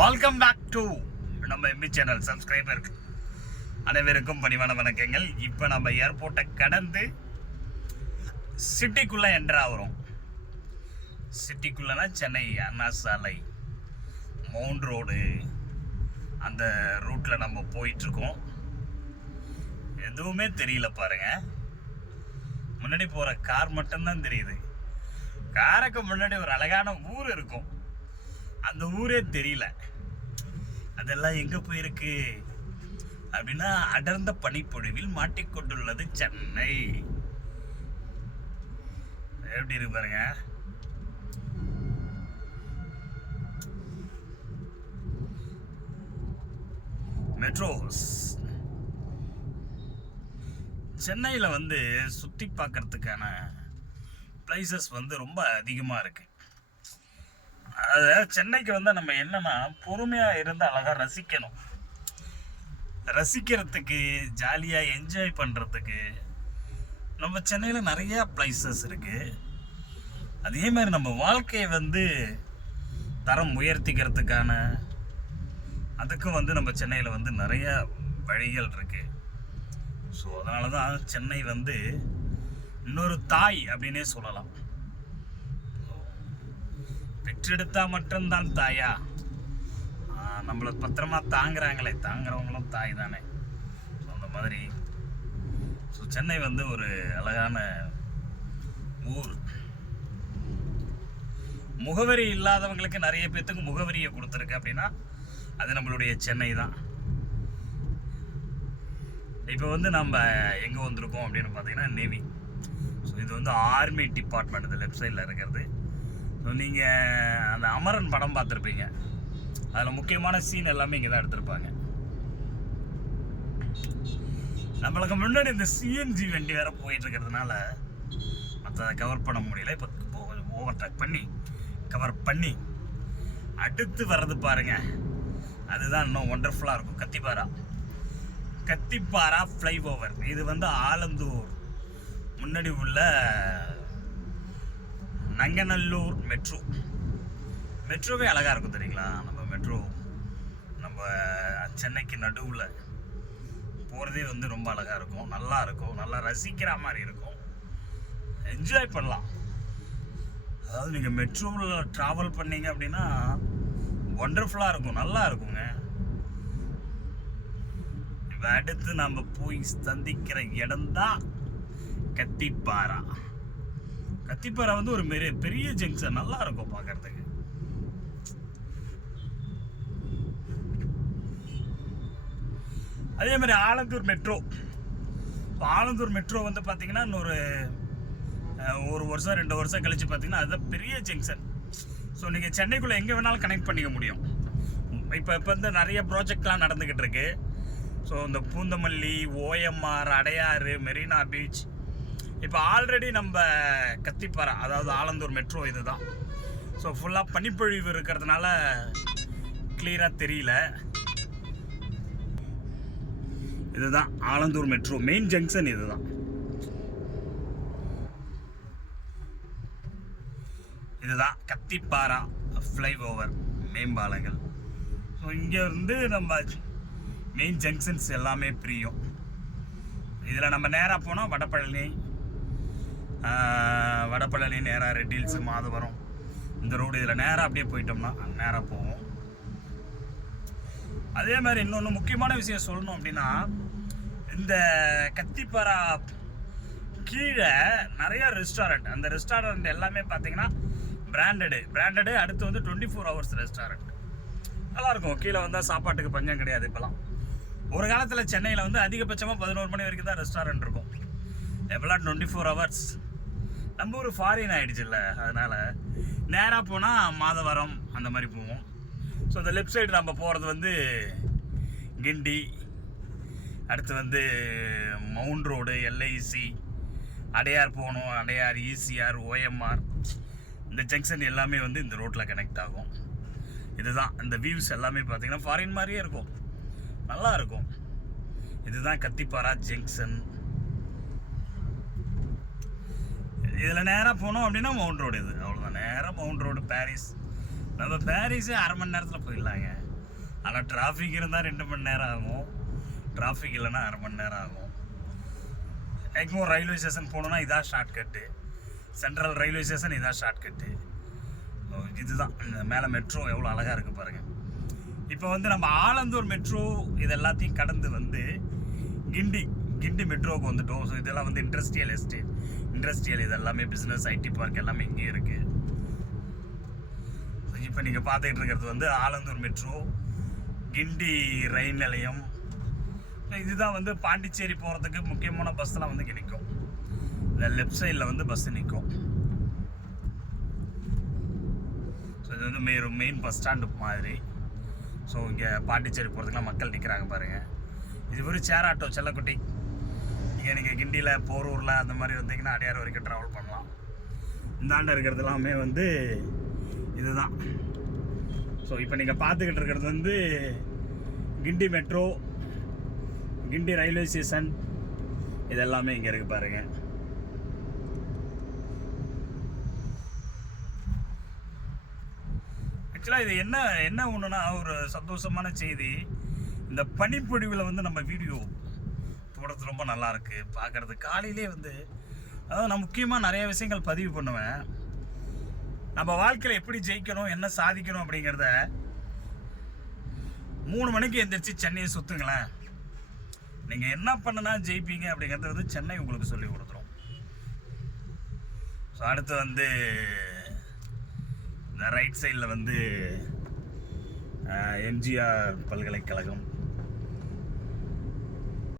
Welcome back to நம்ம MP channel subscriber அனைவருக்கும் பணிவான வணக்கங்கள். இப்போ நம்ம ஏர்போர்ட்டை கடந்து சிட்டிக்குள்ளே என்ட்ரு ஆகிறோம். சிட்டிக்குள்ளனா சென்னை அண்ணா சாலை, மவுண்ட் ரோடு, அந்த ரூட்டில் நம்ம போயிட்டுருக்கோம். எதுவுமே தெரியல பாருங்க. முன்னாடி போகிற கார் மட்டும்தான் தெரியுது. காருக்கு முன்னாடி ஒரு அழகான ஊர் இருக்கும், அந்த ஊரே தெரியல. அதெல்லாம் எங்க போயிருக்கு அப்படின்னா, அடர்ந்த பனிப்பொழிவில் மாட்டிக்கொண்டுள்ளது சென்னை. எப்படி இருக்கு பாருங்க. மெட்ரோஸ் சென்னையில் வந்து சுற்றி பார்க்கறதுக்கான பிளேசஸ் வந்து ரொம்ப அதிகமாக இருக்கு. அதை சென்னைக்கு வந்து நம்ம என்னன்னா, பொறுமையாக இருந்து அழகாக ரசிக்கணும். ரசிக்கிறதுக்கு, ஜாலியாக என்ஜாய் பண்ணுறதுக்கு நம்ம சென்னையில் நிறையா பிளேசஸ் இருக்குது. அதே மாதிரி நம்ம வாழ்க்கையை வந்து தரம் உயர்த்திக்கிறதுக்கான அதுக்கும் வந்து நம்ம சென்னையில் வந்து நிறையா வழிகள் இருக்குது. ஸோ அதனால தான் சென்னை வந்து இன்னொரு தாய் அப்படின்னே சொல்லலாம். பெற்றெடுத்தா மட்டும்தான் தாயா? நம்மளை பத்திரமா தாங்குறாங்களே, தாங்குறவங்களும் தாய் தானே. ஸோ அந்த மாதிரி ஸோ சென்னை வந்து ஒரு அழகான ஊர். முகவரி இல்லாதவங்களுக்கு நிறைய பேர்த்துக்கு முகவரியை கொடுத்துருக்கு அப்படின்னா அது நம்மளுடைய சென்னை தான். இப்போ வந்து நம்ம எங்கே வந்திருக்கோம் அப்படின்னு பார்த்தீங்கன்னா நேவி. ஸோ இது வந்து ஆர்மி டிபார்ட்மெண்ட், இது லெஃப்ட் சைடில் இருக்கிறது. ஸோ நீங்கள் அந்த அமரன் படம் பார்த்துருப்பீங்க, அதில் முக்கியமான சீன் எல்லாமே இங்கே தான் எடுத்திருப்பாங்க. நம்மளுக்கு முன்னாடி இந்த சிஎன்ஜி வண்டி வேறு போயிட்டுருக்கிறதுனால மற்றதை கவர் பண்ண முடியல. இப்போ ஓவர்டேக் பண்ணி கவர் பண்ணி அடுத்து வர்றது பாருங்க, அதுதான் இன்னும் ஒண்டர்ஃபுல்லாக இருக்கும். கத்திப்பாரா ஃப்ளைஓவர். இது வந்து ஆலந்தூர் முன்னாடி உள்ள நங்கநல்லூர் மெட்ரோவே அழகாக இருக்கும் தெரியுங்களா. நம்ம மெட்ரோ நம்ம சென்னைக்கு நடுவில் போகிறதே வந்து ரொம்ப அழகாக இருக்கும், நல்லா இருக்கும், நல்லா ரசிக்கிற மாதிரி இருக்கும், என்ஜாய் பண்ணலாம். அதாவது நீங்கள் மெட்ரோவில் ட்ராவல் பண்ணீங்க அப்படின்னா ஒண்டர்ஃபுல்லாக இருக்கும், நல்லா இருக்குங்க. இப்போ அடுத்து நம்ம போய் சந்திக்கிற இடம்தான் கத்திப்பாரா. கத்திப்பாரா வந்து ஒரு பெரிய ஜங்ஷன், நல்லா இருக்கும் பார்க்கறதுக்கு. அதே மாதிரி ஆலந்தூர் மெட்ரோ வந்து பார்த்தீங்கன்னா இன்னொரு ஒரு வருஷம் 2 வருஷம் கழிச்சு பார்த்தீங்கன்னா அதுதான் பெரிய ஜங்ஷன். ஸோ நீங்கள் சென்னைக்குள்ளே எங்கே வேணாலும் கனெக்ட் பண்ணிக்க முடியும். இப்போ வந்து நிறைய ப்ராஜெக்ட்லாம் நடந்துக்கிட்டு இருக்கு. ஸோ இந்த பூந்தமல்லி, OMR, அடையாறு, மெரினா பீச், இப்போ ஆல்ரெடி நம்ம கத்திப்பாரா அதாவது ஆலந்தூர் மெட்ரோ இதுதான். ஸோ ஃபுல்லாக பனிப்பொழிவு இருக்கிறதுனால கிளியராக தெரியல. இதுதான் ஆலந்தூர் மெட்ரோ மெயின் ஜங்ஷன். இதுதான் கத்திப்பாரா ஃப்ளைஓவர் மேம்பாலங்கள். ஸோ இங்கே இருந்து நம்ம மெயின் ஜங்ஷன்ஸ் எல்லாமே பிரியும். இதில் நம்ம நேராக போனால் வடபழனி நேராக ரெட் ஹில்ஸ், மாதவரம், இந்த ரோடு இதில் நேராக அப்படியே போயிட்டோம்னா நேராக போவோம். அதே மாதிரி இன்னொன்று முக்கியமான விஷயம் சொல்லணும் அப்படின்னா, இந்த கத்திப்பாரா கீழே நிறைய ரெஸ்டாரண்ட், அந்த ரெஸ்டாரண்ட் எல்லாமே பார்த்தீங்கன்னா பிராண்டடு. அடுத்து வந்து 24 hours ரெஸ்டாரண்ட் நல்லாயிருக்கும். கீழே வந்தால் சாப்பாட்டுக்கு பஞ்சம் கிடையாது. இப்போலாம் ஒரு காலத்தில் சென்னையில் வந்து அதிகபட்சமாக 11 மணி வரைக்கும் தான் ரெஸ்டாரண்ட் இருக்கும். எப்போல்லாம் 24 hours. நம்ம ஒரு ஃபாரின் ஆகிடுச்சுல்ல, அதனால் நேராக போனால் மாதவரம் அந்த மாதிரி போவோம். ஸோ இந்த லெஃப்ட் சைடு நம்ம போகிறது வந்து கிண்டி, அடுத்து வந்து மவுண்ட் ரோடு, LIC, அடையார் போகணும், அடையார், ECR, OMR, இந்த ஜங்ஷன் எல்லாமே வந்து இந்த ரோட்டில் கனெக்ட் ஆகும். இதுதான் இந்த வியூஸ் எல்லாமே பார்த்தீங்கன்னா ஃபாரின் மாதிரியே இருக்கும், நல்லா இருக்கும். இதுதான் கத்திப்பாரா ஜங்ஷன். இதில் நேராக போனோம் அப்படின்னா மவுண்ட் ரோடு. இது அவ்வளோதான், நேராக மவுண்ட் ரோடு பாரிஸ். நம்ம பாரிஸே 1/2 மணி நேரத்தில் போயிடலாங்க. ஆனால் டிராஃபிக் இருந்தால் 2 மணி நேரம் ஆகும், டிராஃபிக் இல்லைன்னா 1/2 மணி நேரம் ஆகும். எக்மோர் ரயில்வே ஸ்டேஷன் போகணுன்னா இதான் ஷார்ட்கட்டு, சென்ட்ரல் ரயில்வே ஸ்டேஷன் இதான் ஷார்ட்கட்டு. இதுதான் இந்த மேலே மெட்ரோ எவ்வளோ அழகாக இருக்குது பாருங்கள். இப்போ வந்து நம்ம ஆலந்தூர் மெட்ரோ இது எல்லாத்தையும் கடந்து வந்து கிண்டி மெட்ரோவுக்கு வந்துட்டோம். ஸோ இதெல்லாம் வந்து இண்டஸ்ட்ரியல் எஸ்டேட், இண்டஸ்ட்ரியல் இது எல்லாமே பிஸ்னஸ், ஐடி பார்க் எல்லாமே இங்கே இருக்குது. இப்போ நீங்கள் பார்த்துக்கிட்டு இருக்கிறது வந்து ஆலந்தூர் மெட்ரோ, கிண்டி ரயில் நிலையம். இதுதான் வந்து பாண்டிச்சேரி போகிறதுக்கு முக்கியமான பஸ்ஸெலாம் வந்து இங்கே நிற்கும். இந்த லெஃப்ட் சைடில் வந்து பஸ்ஸு நிற்கும். ஸோ இது வந்து மெயின் பஸ் ஸ்டாண்டு மாதிரி. ஸோ இங்கே பாண்டிச்சேரி போகிறதுக்குலாம் மக்கள் நிற்கிறாங்க பாருங்கள். இது ஒரு சேர் ஆட்டோ செல்லக்குட்டி. இங்கே நீங்கள் கிண்டியில் போரூரில் அந்த மாதிரி வந்தீங்கன்னா அடையாறு வரைக்கும் ட்ராவல் பண்ணலாம். இந்தாண்ட இருக்கிறது எல்லாமே வந்து இதுதான். ஸோ இப்போ நீங்கள் பார்த்துக்கிட்டு இருக்கிறது வந்து கிண்டி மெட்ரோ, கிண்டி ரயில்வே ஸ்டேஷன், இது எல்லாமே இங்கே இருக்குது பாருங்கள். ஆக்சுவலாக இது என்ன ஒன்றுனா ஒரு சந்தோஷமான செய்தி. இந்த பனிப்பொழிவில் வந்து நம்ம வீடியோ போடுறது ரொம்ப நல்லாயிருக்கு பார்க்குறது. காலையிலே வந்து அதாவது நான் முக்கியமாக நிறைய விஷயங்கள் பதிவு பண்ணுவேன். நம்ம வாழ்க்கையில் எப்படி ஜெயிக்கணும், என்ன சாதிக்கணும் அப்படிங்கிறத 3 மணிக்கு எந்திரிச்சு சென்னையை சுற்றுங்களேன். நீங்கள் என்ன பண்ணுனா ஜெயிப்பீங்க அப்படிங்கிறது வந்து சென்னை உங்களுக்கு சொல்லி கொடுத்துரும். ஸோ அடுத்து வந்து இந்த ரைட் சைடில் வந்து எம்ஜிஆர் பல்கலைக்கழகம்,